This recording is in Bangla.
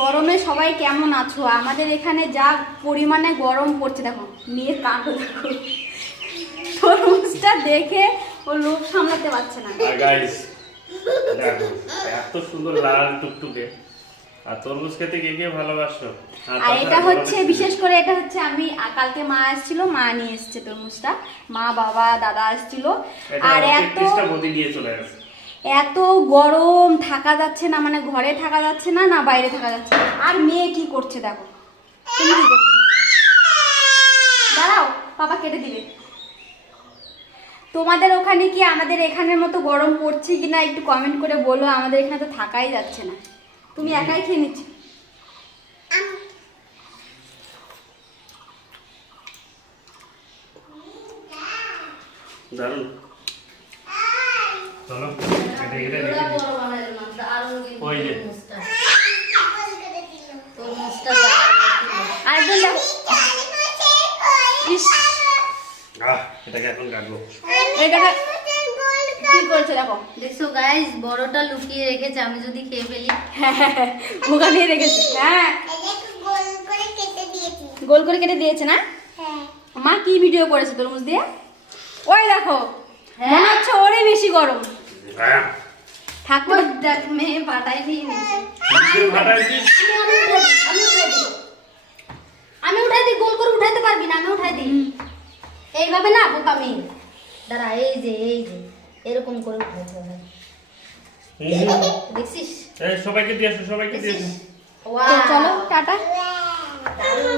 গরমে সবাই কেমন আছো? আমাদের এখানে যা পরিমাণে গরম পড়ছে, দেখো মেয়ের কাণ্ড দেখো, তরমুজটা দেখে ও লোভ সামলাতে পারছে না। গাইস দেখো এত সুন্দর লাল টুকটুকে, আর তরমুজ খেতে কে কে ভালোবাসো। আর এটা হচ্ছে বিশেষ করে, এটা হচ্ছে আমি কালকে মা এসেছিল, মা নিয়ে এসেছে তরমুজটা, মা বাবা দাদা এসেছিল। আর এত গরম থাকা যাচ্ছে না, মানে ঘরে থাকা যাচ্ছে না, না বাইরে থাকা যাচ্ছে না। আর মেয়ে কি করছে দেখো, তুমি কি করছো? দাঁড়াও, পাপা কেটে দিবে। তোমাদের ওখানে কি আমাদের এখানের মতো গরম পড়ছে কিনা একটু কমেন্ট করে বলো। আমাদের এখানে তো থাকাই যাচ্ছে না। তুমি একাই খেয়ে নিচ্ছ। দারুন, চলো এটা এটা রেখে দিই। ওই যে আরেকজন দেখো, ইস এটাকে এখন কাটবো। এটাকে কি করছে দেখো, দেখছো গাইস, বড়টা লুকিয়ে রেখেছে, আমি যদি খেয়ে ফেলি। ওখানে রেখেছি। হ্যাঁ, গোল করে কেটে দিয়েছে না? মা কি ভিডিও করেছে তরমুজ দিয়ে? ওই দেখো, মনে হচ্ছে ওরই বেশি গরম। ঠাকুর দেখ, মেয়ে পাটাই দিয়ে নিয়েছে। আমি উঠাই দিই, গোল করে উঠাইতে পারবি না? আমি উঠাই দিই এইভাবে না, বোকা মেয়ে। দাঁড়া, এই যে এরকম করে উঠাইতে হবে। দেখছিস? সবাইকে দিয়েছো, সবাইকে দিয়েছো। ওয়াও, চলো টাটা।